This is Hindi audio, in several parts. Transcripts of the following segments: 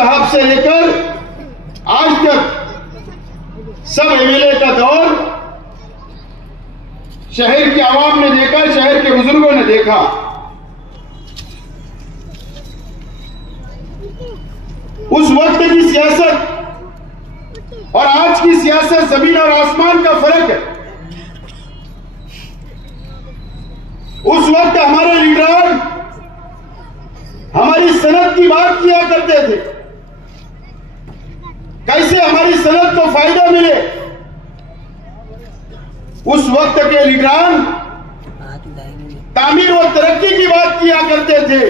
साहब से लेकर आज तक सब एमएलए का दौर शहर की आवाम ने देखा, शहर के बुजुर्गों ने देखा। उस वक्त की सियासत और आज की सियासत जमीन और आसमान का फर्क है। उस वक्त हमारे लीडर हमारी सनत की बात किया करते थे, कैसे हमारी सनत को फायदा मिले। उस वक्त के लीडरान तामीर और तरक्की की बात किया करते थे।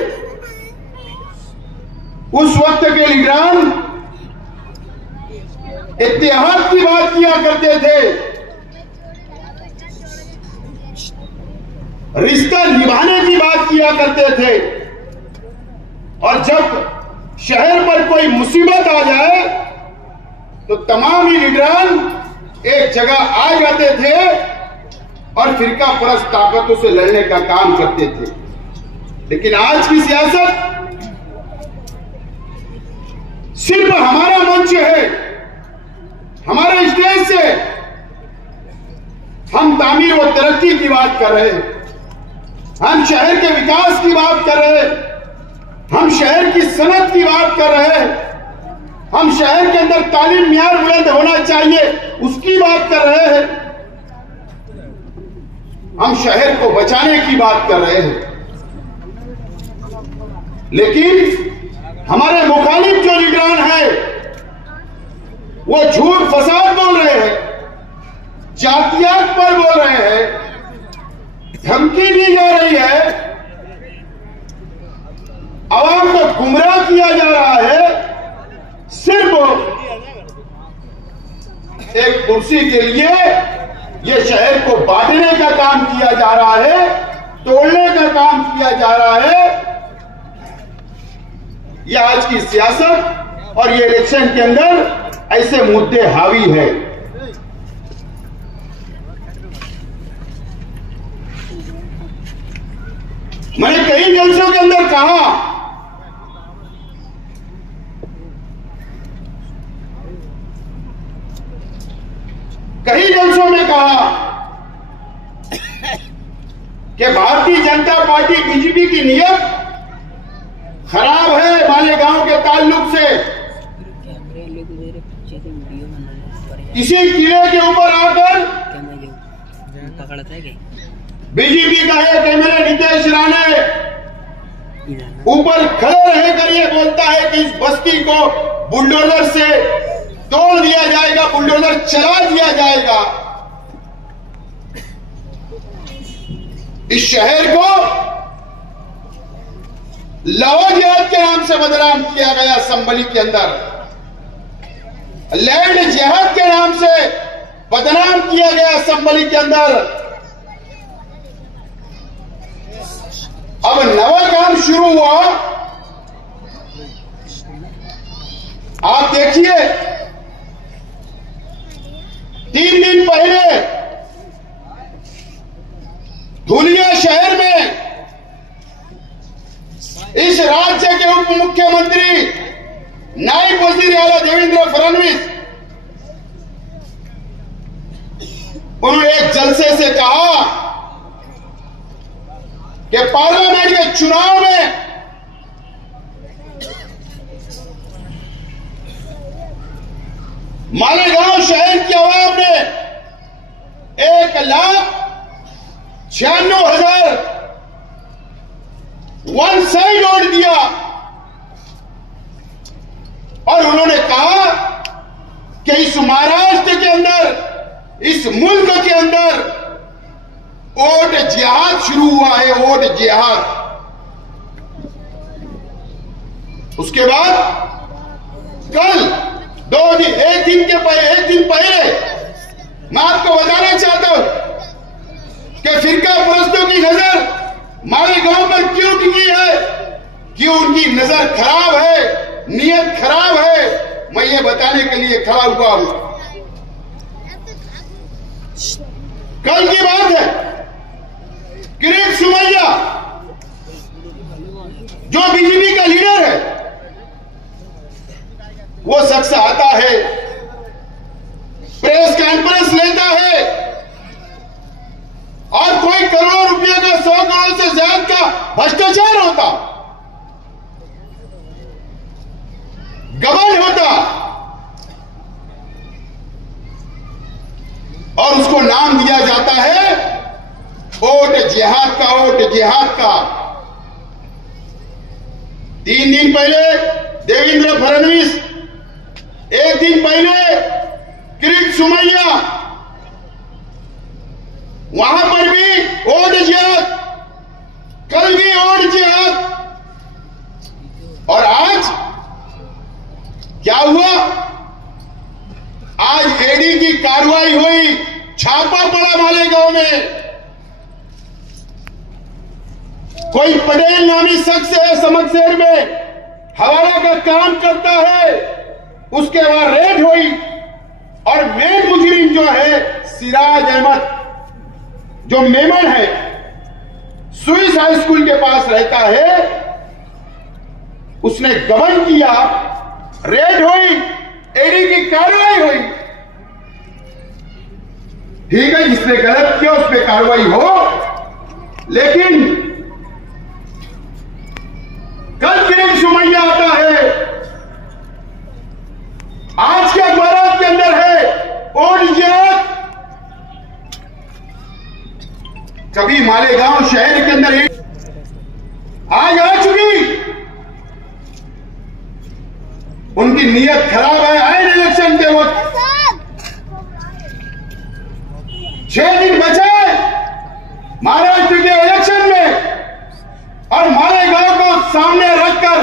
उस वक्त के लीडरान इत्तेहाद की बात किया करते थे, रिश्ता निभाने की बात किया करते थे। और जब शहर पर कोई मुसीबत आ जाए तो तमाम ही लीडरान एक जगह आ जाते थे और फिरका परस्त ताकतों से लड़ने का काम करते थे। लेकिन आज की सियासत सिर्फ हमारा मंच है, हमारे स्टेज से हम तामीर और तरक्की की बात कर रहे हैं, हम शहर के विकास की बात कर रहे हैं, हम शहर की सनत की बात कर रहे हैं, हम शहर के अंदर तालीम मियार बुलंद होना चाहिए उसकी बात कर रहे हैं, हम शहर को बचाने की बात कर रहे हैं। लेकिन हमारे मुखालिफ जो लीडरान है वो झूठ फसाद बोल रहे हैं, जातियात पर बोल रहे हैं, धमकी दी जा रही है, आवाम को गुमराह किया जा रहा है, सिर्फ एक कुर्सी के लिए ये शहर को बांटने का काम किया जा रहा है, तोड़ने का काम किया जा रहा है। ये आज की सियासत और ये इलेक्शन के अंदर ऐसे मुद्दे हावी है। मैंने कई जलसों के अंदर कहा कि भारतीय जनता पार्टी बीजेपी की नीयत खराब है मालेगांव के ताल्लुक से। इसी किले के ऊपर आकर बीजेपी का एक एमएलए नितेश राणे ऊपर खड़े रहकर ये बोलता है कि इस बस्ती को बुलडोजर से तोड़ दिया जाएगा, बुलडोजर चला दिया जाएगा। इस शहर को लाहौर जिहाद के नाम से बदनाम किया गया। संभली के अंदर लैंड जिहाद के नाम से बदनाम किया गया। संभली के अंदर अब नवा काम शुरू हुआ। आप देखिए 3 दिन पहले धुलिया शहर में इस राज्य के उप मुख्यमंत्री नायब वजीर आला देवेंद्र फडणवीस उन्होंने एक जलसे से कहा कि पार्लियामेंट के चुनाव में मालेगांव शहर की आवाम ने 1,96,000 वन साइड वोट दिया और उन्होंने कहा कि इस महाराष्ट्र के अंदर, इस मुल्क के अंदर वोट जिहाद शुरू हुआ है, वोट जिहाद। उसके बाद कल एक दिन पहले मैं आपको बताना चाहता हूं कि फिरका परस्तों की नजर मालेगांव पर क्यों टिकी है, क्यों उनकी नजर खराब है, नीयत खराब है। मैं ये बताने के लिए खड़ा हुआ हूं। कल की बात है, किरीट सुमैया जो बीजेपी का लीडर है, वो शख्स आता है, प्रेस कॉन्फ्रेंस लेता है और कोई करोड़ों रुपए का 100 करोड़ से ज्यादा का भ्रष्टाचार होता, गबन होता और उसको नाम दिया जाता है वोट जिहाद का, वोट जिहाद का। 3 दिन पहले देवेंद्र फडणवीस, 1 दिन पहले किरीट सोमैया, वहां पर भी वोट जिहाद, कल भी वोट जिहाद। और आज क्या हुआ? आज ईडी की कार्रवाई हुई, छापा पड़ा मालेगांव में। कोई पटेल नामी शख्स है समकसेर में, हवाला का काम करता है, उसके बाद रेड हुई और मेन मुजरिम जो है सिराज अहमद, जो मेमन है, स्विस हाई स्कूल के पास रहता है, उसने गबन किया, रेड हुई, ईडी की कार्रवाई हुई। ठीक है, जिसने गलत किया उस पर कार्रवाई हो, लेकिन कल किरीट सोमैया आता है, आज के अखबार के अंदर है वोट जिहाद। कभी मालेगांव शहर के अंदर आज आ चुकी, उनकी नीयत खराब है। आए इलेक्शन के वक्त 6 दिन बचे महाराष्ट्र के इलेक्शन में और मालेगांव को सामने रखकर,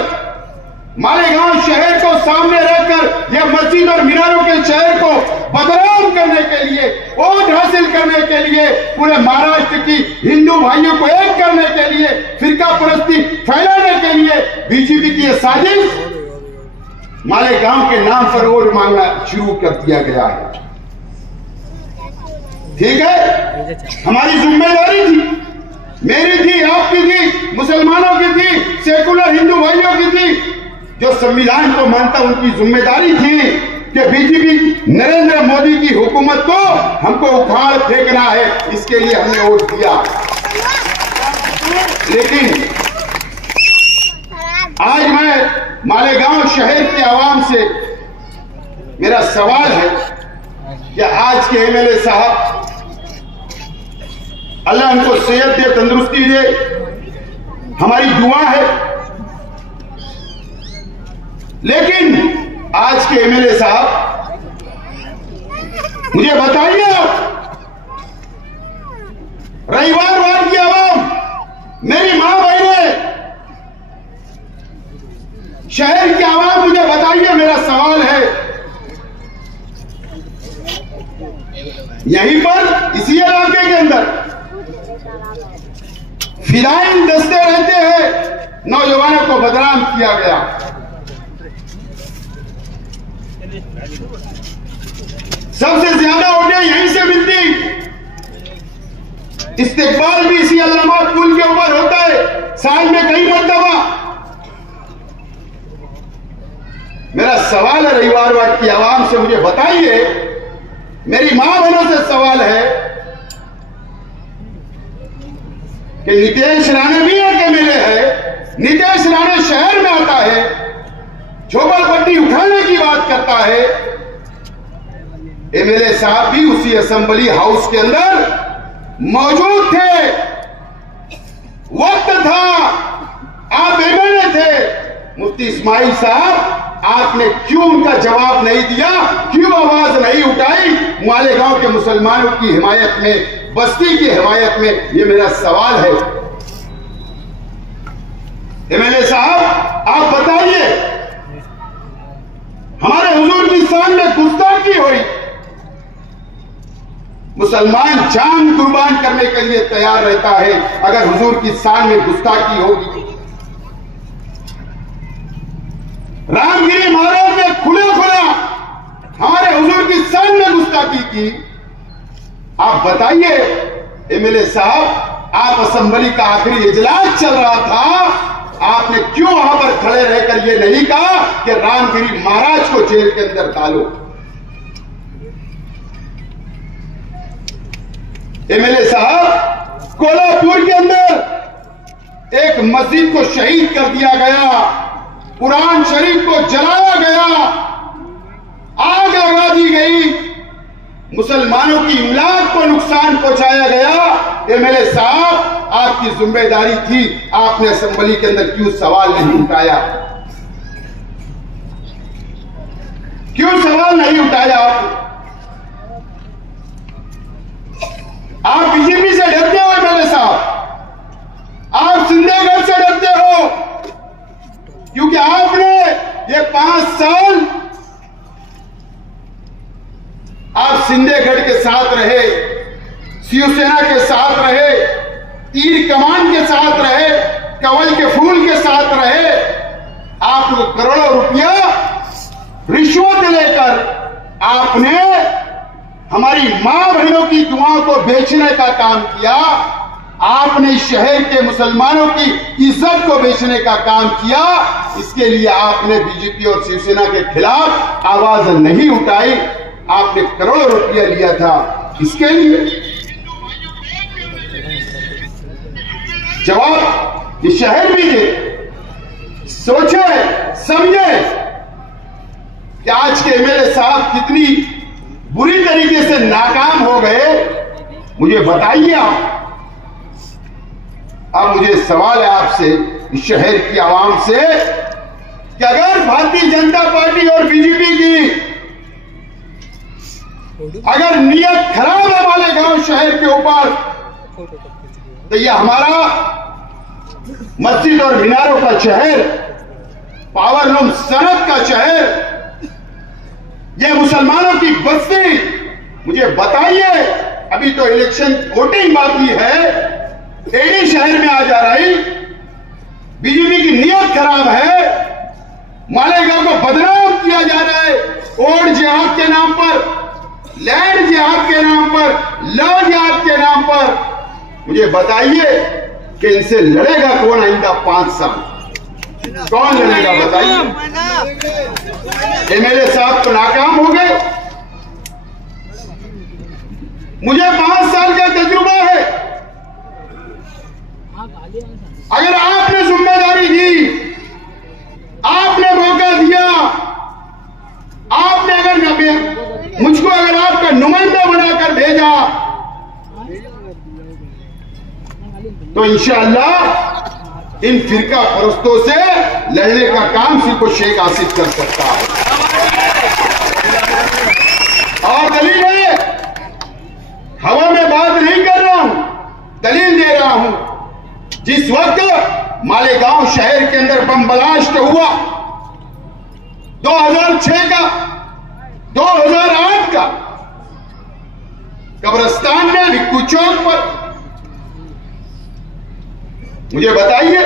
मालेगांव शहर को सामने रखकर यह मस्जिद और मीनारों के शहर को बदनाम करने के लिए, वोट हासिल करने के लिए, पूरे महाराष्ट्र की हिंदू भाइयों को एक करने के लिए, फिरका परस्ती फैलाने के लिए बीजेपी की यह साजिश, मालेगांव के नाम पर वोट मांगना शुरू कर दिया गया है। ठीक है, हमारी जिम्मेदारी थी, मेरी थी, आपकी थी, मुसलमानों की थी, सेकुलर हिंदू भाइयों की थी, जो संविधान को मानता उनकी जिम्मेदारी थी कि बीजेपी नरेंद्र मोदी की हुकूमत को हमको उखाड़ फेंकना है, इसके लिए हमने वोट दिया। लेकिन आज मैं मालेगांव शहर के आवाम से मेरा सवाल है कि आज के एमएलए साहब, अल्लाह उनको सेहत दे, तंदुरुस्ती दे, हमारी दुआ है, लेकिन आज के एमएलए साहब मुझे बताइए, रविवार वार की आवाम, मेरी मां बहनें, शहर की आवाम, मुझे बताइए, मेरा सवाल है, यहीं पर इसी इलाके के अंदर फिदाइन दस्ते रहते हैं, नौजवानों को बदनाम किया गया। सबसे ज्यादा वोटें यहीं से मिलती, इस्तेकबाल भी इसी अल्लामा पुल के ऊपर होता है, साल में कई मरतबा। मेरा सवाल है रविवार वाद की आवाम से, मुझे बताइए, मेरी मां बहनों से सवाल है कि नीतीश राणे भी एक एमएलए है, नीतीश राणे शहर में आता है, झोपड़पट्टी उठाने की बात करता है, एमएलए साहब भी उसी असेंबली हाउस के अंदर मौजूद थे, वक्त था, आप एमएलए थे। मुफ्ती इस्माइल साहब, आपने क्यों उनका जवाब नहीं दिया, क्यों आवाज नहीं उठाई मालेगांव के मुसलमानों की हिमायत में, बस्ती की हिमायत में? ये मेरा सवाल है। एमएलए साहब, आप बताइए, हमारे हुजूर की शान में गुस्ताखी हुई, मुसलमान जान कुर्बान करने के लिए तैयार रहता है अगर हुजूर की शान में गुस्ताखी होगी। रामगिरी महाराज ने खुला खुला हमारे हुजूर की शान में गुस्ताखी की। आप बताइए एमएलए साहब, आप असेंबली का आखिरी इजलास चल रहा था, आपने क्यों वहां पर खड़े रहकर ये नहीं कहा कि रामगिरी महाराज को जेल के अंदर डालो? एमएलए साहब, कोल्हापुर के अंदर एक मस्जिद को शहीद कर दिया गया, कुरान शरीफ को जलाया गया, आग लगा दी गई, मुसलमानों की इमलाक को नुकसान पहुंचाया गया। एमएलए साहब, आपकी जिम्मेदारी थी, आपने असेंबली के अंदर क्यों सवाल नहीं उठाया? क्यों सवाल नहीं उठाया? आप बीजेपी से डरते हो एमएलए साहब, आप सिंधेगढ़ से डरते हो, क्योंकि आपने ये 5 साल आप सिंधेगढ़ के साथ रहे, शिवसेना के साथ रहे, तीर कमान के साथ रहे, कवल के फूल के साथ रहे। आपको करोड़ों रुपया रिश्वत लेकर आपने हमारी मां बहनों की दुआओं को बेचने का काम किया। आपने इस शहर के मुसलमानों की इज्जत को बेचने का काम किया। इसके लिए आपने बीजेपी और शिवसेना के खिलाफ आवाज नहीं उठाई। आपने करोड़ों रुपया लिया था, इसके लिए जवाब ये शहर भी दे। सोचे समझे कि आज के एमएलए साहब कितनी बुरी तरीके से नाकाम हो गए, मुझे बताइए आप। अब मुझे सवाल है आपसे, इस शहर की आवाम से, कि अगर भारतीय जनता पार्टी और बीजेपी की अगर नियत खराब है मालेगांव शहर के ऊपर, तो यह हमारा मस्जिद और मीनारों का शहर, पावरलूम सनत का शहर, यह मुसलमानों की बस्ती, मुझे बताइए। अभी तो इलेक्शन वोटिंग बाकी है, एडी शहर में आ जा रही, बीजेपी की नियत खराब है, मालेगांव को बदनाम किया जा रहा है, ओड जिहाद के नाम पर, लैंड जिहाद के नाम पर, लव जिहाद के नाम पर। मुझे बताइए कि इनसे लड़ेगा कौन आइंदा 5 साल? कौन लड़ेगा बताइए? एमएलए साहब तो नाकाम हो गए। मुझे 5 साल का तजुर्बा है। अगर आपने जिम्मेदारी दी, आपने मौका दिया, आपने अगर मुझको अगर आपका नुमाइंदा बनाकर भेजा, तो इंशाअल्लाह इन फिरका परस्तों से लड़ने का काम सिर्फ शेख आसिफ कर सकता है। और दलील है, हवा में बात नहीं कर रहा हूं, दलील दे रहा हूं। जिस वक्त मालेगांव शहर के अंदर बम ब्लास्ट हुआ, 2006 का, 2008 का, कब्रिस्तान में भिक्खू चौक पर, मुझे बताइए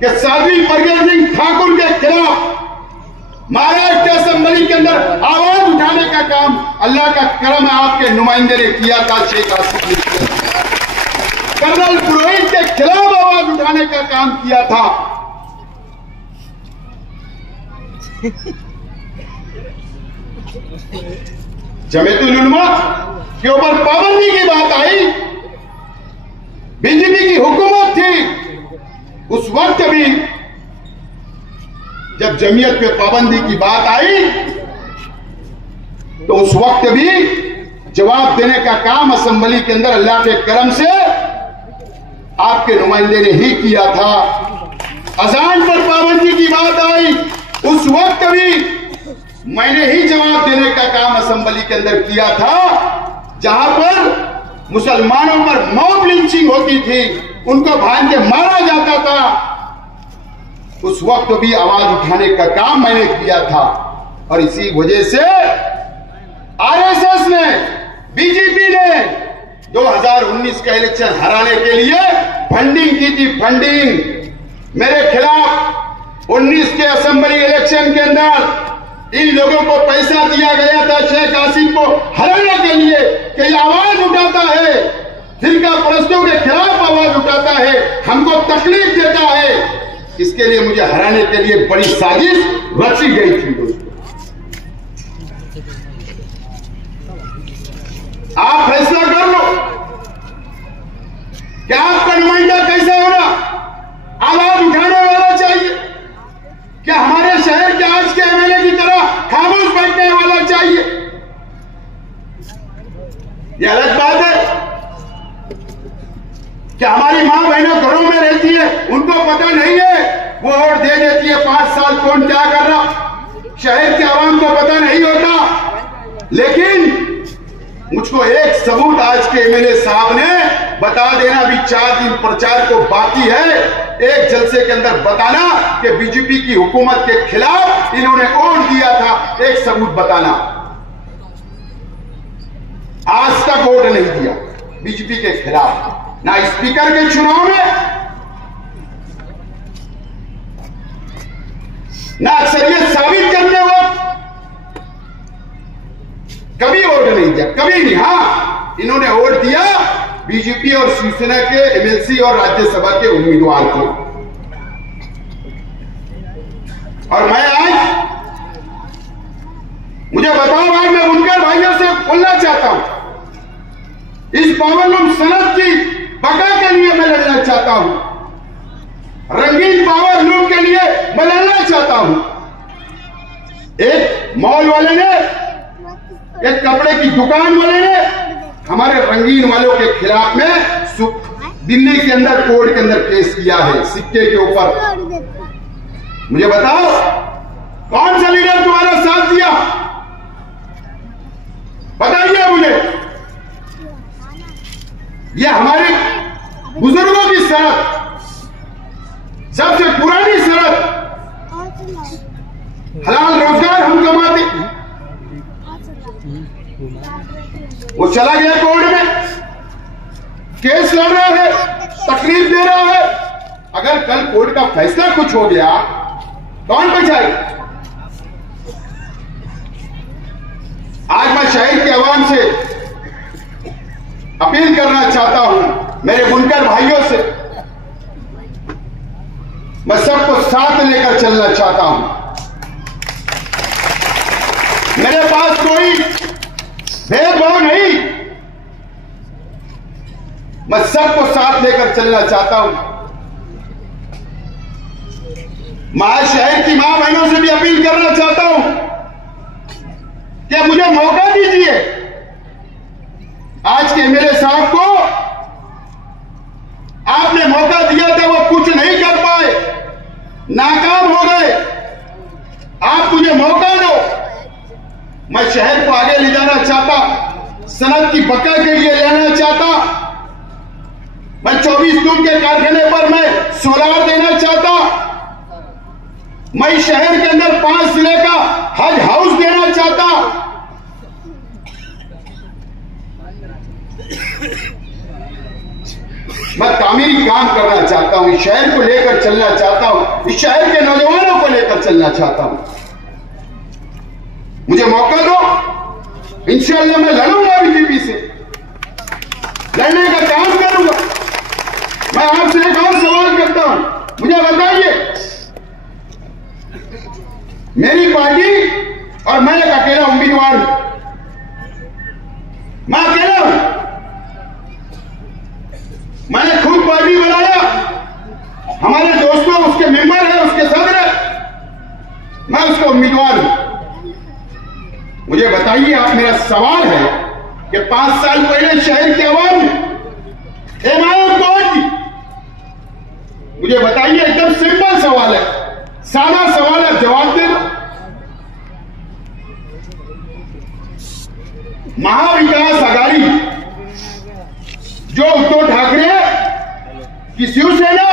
कि साध्वी प्रज्ञा सिंह ठाकुर के खिलाफ महाराष्ट्र असेंबली के अंदर आवाज उठाने का काम अल्लाह का करम है, आपके नुमाइंदे ने किया था, शेख आसिफ ने किया। कर्नल पुरोहित के खिलाफ आवाज उठाने का काम किया था। जमीयतुल उलमा के ऊपर पाबंदी की बात आई, बीजेपी की हुकूमत थी उस वक्त भी, जब जमीयत पे पाबंदी की बात आई तो उस वक्त भी जवाब देने का काम असेंबली के अंदर अल्लाह के करम से आपके नुमाइंदे ने ही किया था। अजान पर पाबंदी की बात आई, उस वक्त भी मैंने ही जवाब देने का काम असेंबली के अंदर किया था। जहां पर मुसलमानों पर मॉब लिंचिंग होती थी, उनको भान के मारा जाता था, उस वक्त भी आवाज उठाने का काम मैंने किया था। और इसी वजह से आरएसएस ने, बीजेपी ने 2019 का इलेक्शन हराने के लिए फंडिंग की थी, फंडिंग। मेरे खिलाफ 19 के असेंबली इलेक्शन के अंदर इन लोगों को पैसा दिया गया था शेख आसिफ को हराने के लिए, कि आवाज उठाता है, फिरका परस्तों के खिलाफ आवाज उठाता है, हमको तकलीफ देता है। इसके लिए मुझे हराने के लिए बड़ी साजिश रची गई थी दोस्तों। आप फैसला कर लो कि आपका नुमाइंदा कैसा होना, आवाज उठाने वाला चाहिए क्या हमारे शहर के आज के एमएलए की तरह खामोश बैठने वाला चाहिए? यह अलग बात है कि हमारी मां बहनें घरों में रहती है, उनको पता नहीं है, वो वोट दे देती है 5 साल कौन क्या कर रहा, शहर के आवाम को पता नहीं होता। लेकिन मुझको एक सबूत आज के एमएलए साहब ने बता देना, अभी 4 दिन प्रचार को बाकी है, एक जलसे के अंदर बताना कि बीजेपी की हुकूमत के खिलाफ इन्होंने वोट दिया था, एक सबूत बताना। आज तक वोट नहीं दिया बीजेपी के खिलाफ, ना स्पीकर के चुनाव में, ना अक्सरियत साबित करने वक्त, कभी वोट नहीं दिया, कभी नहीं। हाँ, इन्होंने वोट दिया बीजेपी और शिवसेना के एमएलसी और राज्यसभा के उम्मीदवार को। और मैं आज मुझे बताओ, आज मैं बुनकर भाइयों से बोलना चाहता हूं, इस पावरलूम सनद की बका के लिए मैं लड़ना चाहता हूं, रंगीन पावरलूम के लिए मैं लड़ना चाहता हूं। एक मॉल वाले ने, एक कपड़े की दुकान वाले ने हमारे रंगीन वालों के खिलाफ में दिल्ली के अंदर कोर्ट के अंदर केस किया है सिक्के के ऊपर। मुझे बताओ कौन सा लीडर तुम्हारा साथ दिया, बताइए मुझे। ये हमारे बुजुर्गों की सड़क, सबसे पुरानी सड़क, हलाल रोजगार हम कमाते, वो चला गया कोर्ट में, केस लड़ रहा है, तकलीफ दे रहा है। अगर कल कोर्ट का फैसला कुछ हो गया कौन बचाएगा? आज मैं शहर के अवाम से अपील करना चाहता हूं, मेरे बुनकर भाइयों से, मैं सबको साथ लेकर चलना चाहता हूं। मेरे पास कोई भेदभाव नहीं, मैं सबको साथ लेकर चलना चाहता हूं। मैं शहर की मां बहनों से भी अपील करना चाहता हूं कि मुझे मौका दीजिए। आज के एमएलए साहब को आपने मौका दिया था, वो कुछ नहीं कर पाए, नाकाम हो गए। आप मुझे मौका दो, मैं शहर को आगे ले जाना चाहता, सनद की बका के लिए लेना चाहता, मैं 24 दूध के कारखाने पर मैं सोलार देना चाहता, मैं शहर के अंदर 5 जिले का हज हाउस देना चाहता। मैं तामीरी काम करना चाहता हूं, इस शहर को लेकर चलना चाहता हूं, इस शहर के नौजवानों को लेकर चलना चाहता हूं। मुझे मौका दो, इंशाअल्लाह मैं लड़ूंगा बीजेपी से, लड़ने का काम करूंगा। मैं आपसे एक और सवाल करता हूं, मुझे बताइए, मेरी पार्टी और मैं एक अकेला उम्मीदवार हूं, मैं अकेला हूं, मैंने खुद पार्टी बनाया, हमारे दोस्तों उसके मेंबर है, उसके सदर है, मैं उसका उम्मीदवार हूं। मुझे बताइए, आप, मेरा सवाल है कि 5 साल पहले शहर के अवाम ने हिमायत कौन की? मुझे बताइए, एकदम सिंपल सवाल है, सादा सवाल है, जवाब दे दो। महाविकास आघाड़ी जो उद्धव ठाकरे की शिवसेना,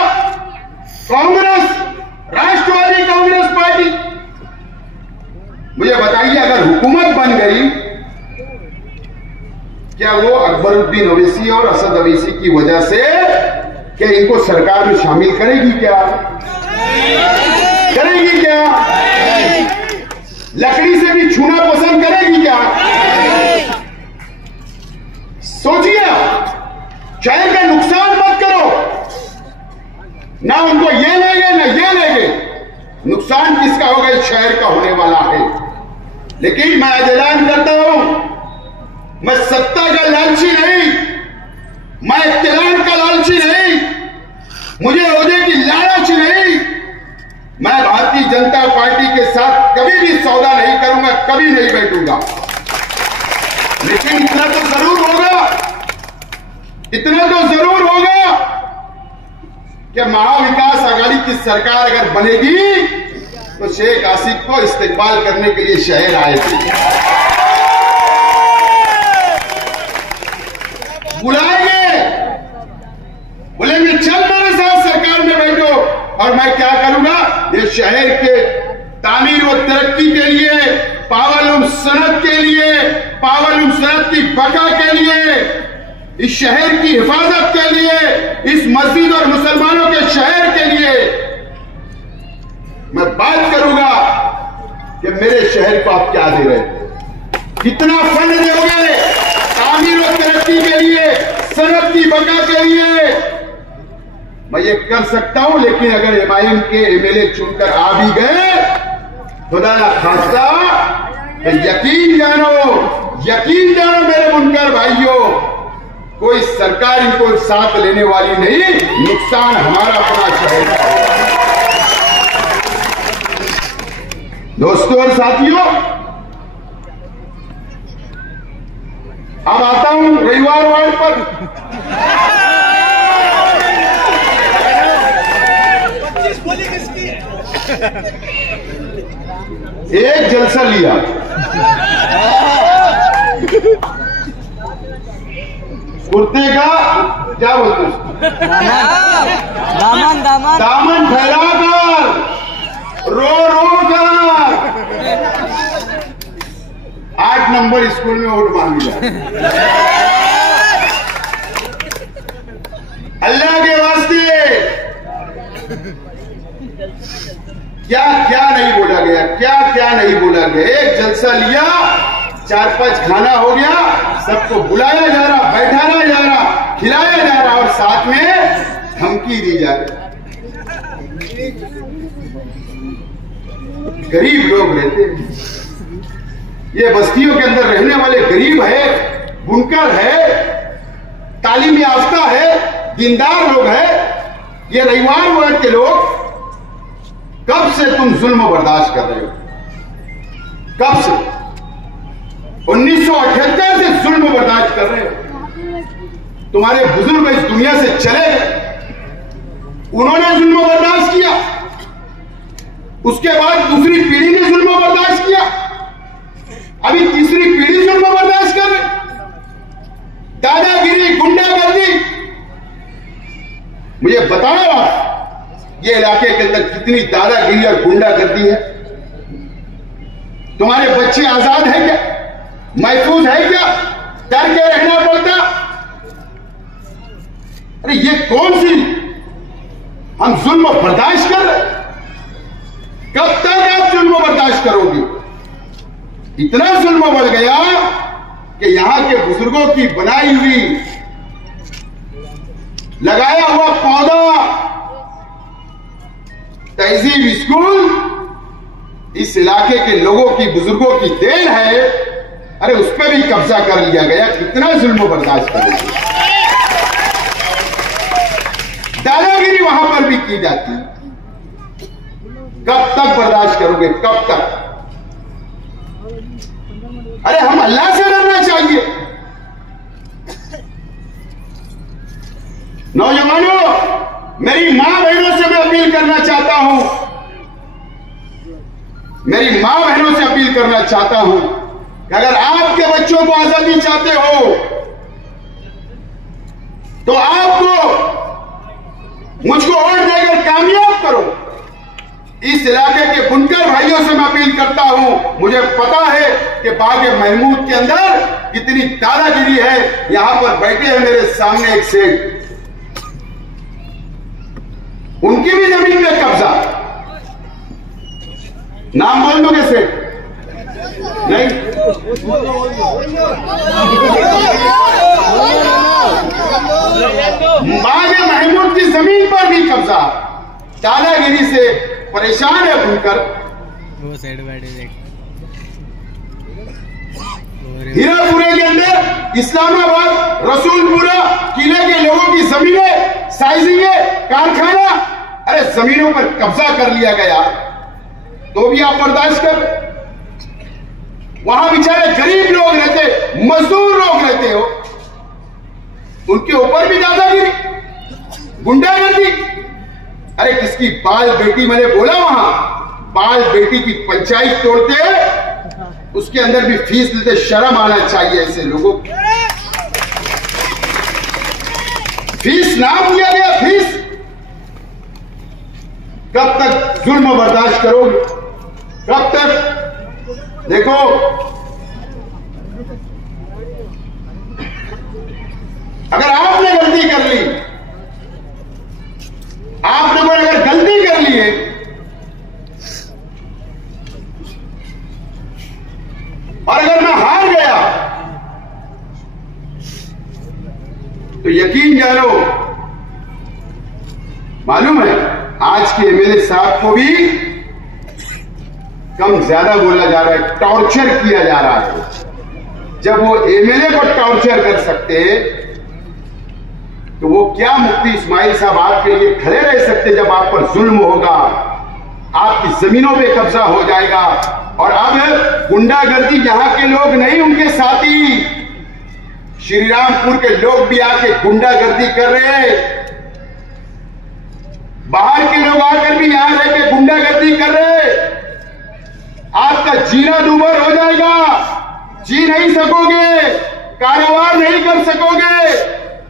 कांग्रेस, राष्ट्रवादी कांग्रेस पार्टी, मुझे बताइए, अगर हुकूमत बन गई, क्या वो अकबरुद्दीन ओवैसी और असद ओवैसी की वजह से क्या इनको सरकार में शामिल करेगी? क्या करेगी? क्या लकड़ी से भी छूना पसंद करेगी? क्या सोचिए, शहर का नुकसान मत करो, ना उनको ये लेंगे ना ये लेंगे, नुकसान किसका होगा? इस शहर का होने वाला है। लेकिन मैं आज ऐलान करता हूं, मैं सत्ता का लालची नहीं, मैं इख्तियार का लालची नहीं, मुझे ओहदे की लालच नहीं। मैं भारतीय जनता पार्टी के साथ कभी भी सौदा नहीं करूंगा, कभी नहीं बैठूंगा। लेकिन इतना तो जरूर होगा, इतना तो जरूर होगा कि महाविकास आघाड़ी की सरकार अगर बनेगी तो शेख आसिफ को इस्तेकबाल करने के लिए शहर आएगी, बुलाएंगे, बोलेंगे चल मेरे साथ सरकार में बैठो। और मैं क्या करूंगा? ये शहर के तामीर व तरक्की के लिए, पावरलूम सनत के लिए, पावरलूम सनत की बका के लिए, इस शहर की हिफाजत के लिए, इस मस्जिद और मुसलमानों के शहर के लिए मैं बात करूंगा कि मेरे शहर को आप क्या दे रहे हैं, कितना फंड दोगे तामीर और तरक्की के लिए, सनत की बका के लिए। मैं ये कर सकता हूं, लेकिन अगर एमआईएम के एमएलए चुनकर आ भी गए, खुदा ना खास्ता, तो यकीन जानो मेरे मुनकर भाइयों, कोई सरकार इनको साथ लेने वाली नहीं, नुकसान हमारा अपना शहर। दोस्तों और साथियों, अब आता हूं रविवार वार्ड पर। एक जलसा लिया, कुर्ते का क्या बोलते हैं, दामन फैलाकर, रो कर 8 नंबर स्कूल में वोट मांग लिया। अल्लाह के वास्ते क्या क्या नहीं बोला गया, क्या क्या नहीं बोला गया। एक जलसा लिया, 4-5 खाना हो गया, सबको बुलाया जा रहा, बैठाया जा रहा, खिलाया जा रहा, और साथ में धमकी दी जा रही। गरीब लोग रहते हैं, ये बस्तियों के अंदर रहने वाले गरीब है, बुनकर है, तालीम याफ्ता है, दीनदार लोग है। ये रविवार वार्ड के लोग, कब से तुम जुल्म बर्दाश्त कर रहे हो? कब से? 1978 से जुल्म बर्दाश्त कर रहे हो। तुम्हारे बुजुर्ग इस दुनिया से चले, उन्होंने जुल्म बर्दाश्त किया, उसके बाद दूसरी पीढ़ी ने जुल्म बर्दाश्त किया, अभी तीसरी पीढ़ी जुल्म बर्दाश्त कर रही। दादागिरी, गुंडागर्दी, मुझे बताओ ये इलाके के अंदर कितनी दादागिरी और गुंडागर्दी है? तुम्हारे बच्चे आजाद है क्या? महफूज है क्या? डर के रहना पड़ता? अरे ये कौन सी हम जुल्म बर्दाश्त कर रहे? कब तक आप जुल्म बर्दाश्त करोगे? इतना जुल्म बढ़ गया कि यहां के बुजुर्गों की बनाई हुई, लगाया हुआ पौधा तहजीब स्कूल इस इलाके के लोगों की, बुजुर्गों की देन है, अरे उस पर भी कब्जा कर लिया गया। कितना जुल्म बर्दाश्त करेंगे? दादागिरी वहां पर भी की जाती है। कब तक बर्दाश्त करोगे? कब तक? अरे हम अल्लाह से डरना चाहिए। नौजवानों, मेरी मां बहनों से मैं अपील करना चाहता हूं, मेरी मां बहनों से अपील करना चाहता हूं कि अगर आपके बच्चों को आजादी चाहते हो तो आपको मुझको वोट देकर कामयाब करो। इस इलाके के बुनकर भाइयों से मैं अपील करता हूं, मुझे पता है कि बाग महमूद के अंदर कितनी दादागिरी है। यहां पर बैठे हैं मेरे सामने एक सेठ, उनकी भी जमीन में कब्जा। नाम बोल दोगे सेठ? नहीं, बाग महमूद की जमीन पर भी कब्जा। दादागिरी से परेशान है बुनकर। वो साइड बैठे हीरापुरे के अंदर इस्लामाबाद रसूलपुरा किले के लोगों की जमीनें, साइजिंगें, कारखाना, अरे जमीनों पर कब्जा कर लिया गया, तो भी आप बर्दाश्त कर। वहां बेचारे गरीब लोग रहते, मजदूर लोग रहते हो, उनके ऊपर भी दादागिरी, गुंडागर्दी। अरे किसकी बाल बेटी, मैंने बोला वहां बाल बेटी की पंचायत तोड़ते हैं, उसके अंदर भी फीस लेते, शर्म आना चाहिए ऐसे लोगों को। फीस नाम दिया गया, फीस। कब तक जुल्म बर्दाश्त करोगे, कब तक? देखो अगर आपने गलती कर ली, आपने कोई अगर गलती कर ली है, और अगर मैं हार गया, तो यकीन जानो, मालूम है आज के एमएलए साहब को भी कम ज्यादा बोला जा रहा है, टॉर्चर किया जा रहा है। जब वो एमएलए को टॉर्चर कर सकते, तो वो क्या मुफ्ती इस्माइल साहब आपके लिए खड़े रह सकते जब आप पर जुल्म होगा, आपकी जमीनों पे कब्जा हो जाएगा। और अब गुंडागर्दी यहां के लोग नहीं, उनके साथी श्रीरामपुर के लोग भी आके गुंडागर्दी कर रहे हैं, बाहर के लोग आकर भी यहां रह के गुंडागर्दी कर रहे हैं। आपका जीना दूभर हो जाएगा, जी नहीं सकोगे, कारोबार नहीं कर सकोगे,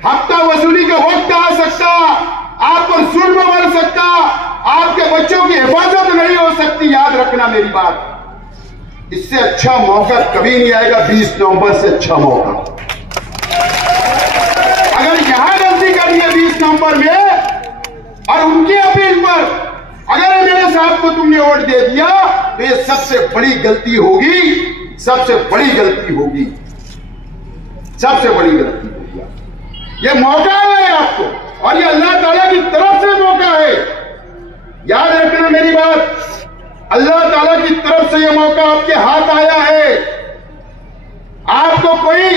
हफ्ता वसूली का वक्त आ सकता, आप पर जुल्म बढ़ सकता, आपके बच्चों की हिफाजत नहीं हो सकती। याद रखना मेरी बात, इससे अच्छा मौका कभी नहीं आएगा। 20 नवंबर से अच्छा मौका, अगर यहां गलती करी है 20 नवंबर में, और उनकी अपील पर अगर मेरे साहब को तुमने वोट दे दिया, तो ये सबसे बड़ी गलती होगी, सबसे बड़ी गलती होगी, सबसे बड़ी गलती होगी। ये मौका है आपको, और ये अल्लाह ताला की तरफ से मौका है। याद रखना मेरी बात, अल्लाह ताला की तरफ से ये मौका आपके हाथ आया है। आपको कोई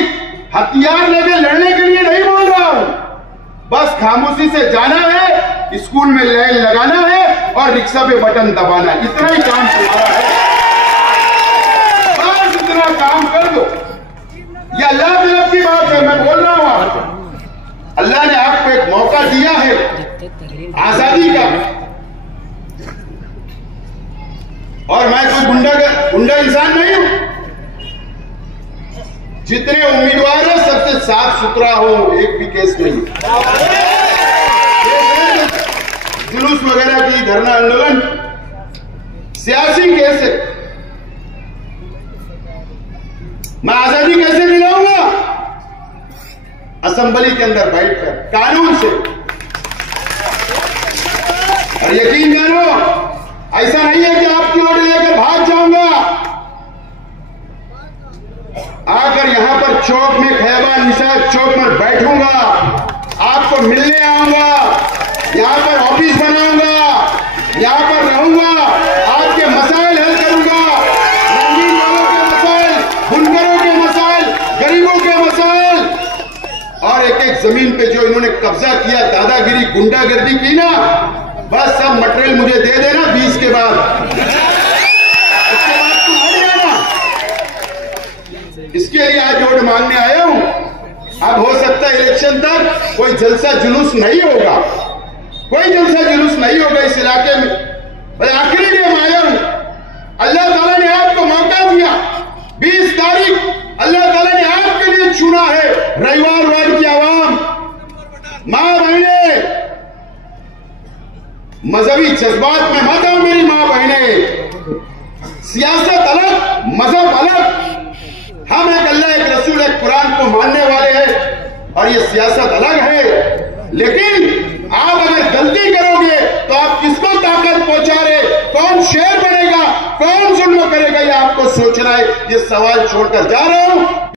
हथियार लेके लड़ने के लिए नहीं बोल रहा हूं, बस खामोशी से जाना है, स्कूल में लाइन लगाना है और रिक्शा पे बटन दबाना है, इतना ही काम तुम्हारा है। बस इतना काम कर दो। ये अल्लाह तरफ की बात है, मैं बोल रहा हूं आपको। अल्लाह ने आपको एक मौका दिया है आजादी का, और मैं कोई गुंडा इंसान नहीं हूं। जितने उम्मीदवार हैं सबसे साफ सुथरा हो, एक भी केस नहीं, जुलूस वगैरह की, धरना आंदोलन, सियासी केस है। मैं आजादी कैसे दिलाऊंगा? असेंबली के अंदर बैठकर कानून से। और यकीन जानो, ऐसा नहीं है कि आपकी वोट लेकर भाग जाऊंगा। आकर यहां पर चौक में, खैबा निसार चौक पर बैठूंगा, आपको मिलने आऊंगा, यहां पर ऑफिस बनाऊंगा, यहां पर रहूंगा, आपके मसाइल हल करूंगा, रंगीन वालों के मसाइल, बुनकरों के मसाइल, गरीबों के मसाइल। और एक एक जमीन पे जो इन्होंने कब्जा किया, दादागिरी, गुंडागर्दी की ना, बस सब मटेरियल मुझे दे देना 20 के बाद, उसके बाद तुम हट जाना। इसके लिए आज वोट मांगने आया हूं। अब हो सकता है इलेक्शन तक कोई जलसा जुलूस नहीं होगा, कोई जलसा जुलूस नहीं होगा इस इलाके में। पर आखिरी गेम आया हूं, अल्लाह ताला ने आपको मौका दिया, 20 तारीख अल्लाह ताला ने आपके लिए चुना है। रविवार वार्ड की आवाम, मां बहने, मजहबी जज्बात में मत आओ मेरी मां बहने। सियासत अलग, मजहब अलग। हम एक अल्लाह, एक रसूल, एक कुरान को मानने वाले हैं, और ये सियासत अलग है। लेकिन आप अगर गलती करोगे तो आप किसको ताकत पहुंचा रहे, कौन शेर बनेगा, कौन जुल्म करेगा, ये आपको सोचना है। ये सवाल छोड़कर जा रहा हूं।